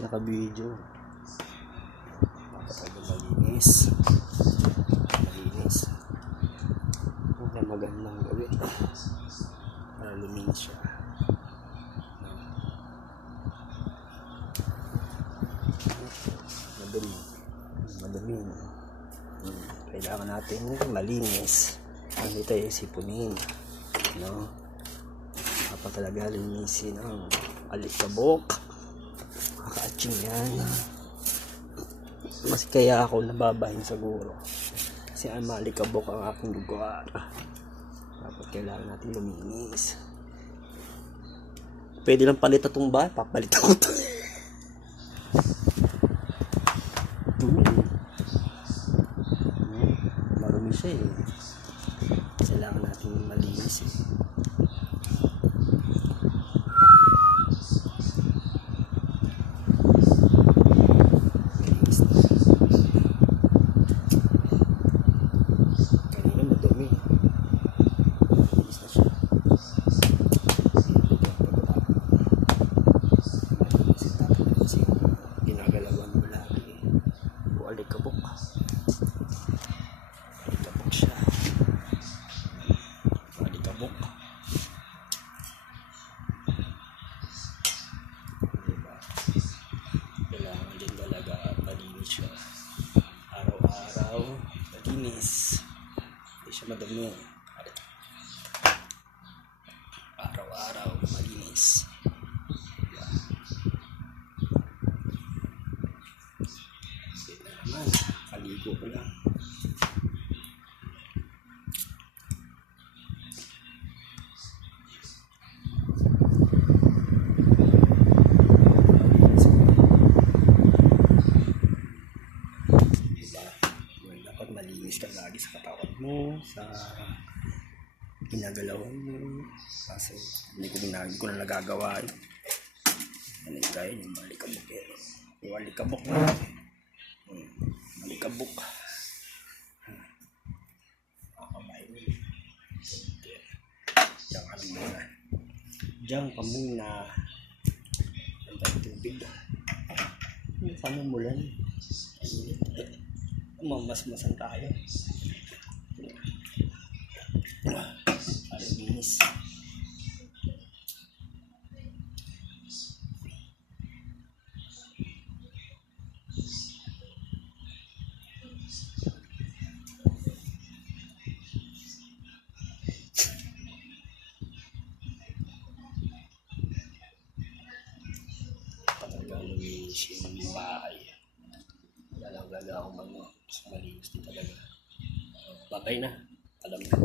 siya naka-video. Dapat talaga malinis. Huwag magandang gawin para luminis siya. Madumi. Kailangan natin malinis. Hindi tayo sipunin, no? Dapat talaga linisin ang alikabok. Kakaaching yan. Mas kaya ako nababahin siguro kasi ang malikabok ang aking lugar. Dapat kailangan natin luminis. Pwede lang palit itong bahay, papalit ako ito. Marumi siya eh. Kailangan natin malinis eh. Kanina madumi. Malinis na siya. Malinis yung ginagalawan mo lagi. Alikabok. Alikabok siya. Alikabok. Diba? Kailangan din talaga malinis siya. Araw-araw malinis. Hindi siya madumi. Araw-araw malinis. Diba naman? Kaligo ko lang. Dapat malinis ka lagi sa katawan mo, sa ginagalawan mo. Kasi hindi ko na nagagawa. Ano yung gaya yung malikabok eh. Yung malikabok na. Malikabok. Kakabay mo. Diyan ka muna. Diyan ka muna. Ang tubig. Sana mulan. Mamasmasan tayo. Para linis. Talaga luminis yung bahay. Walang gaga akong malinis din talaga. Babay na. Alam na.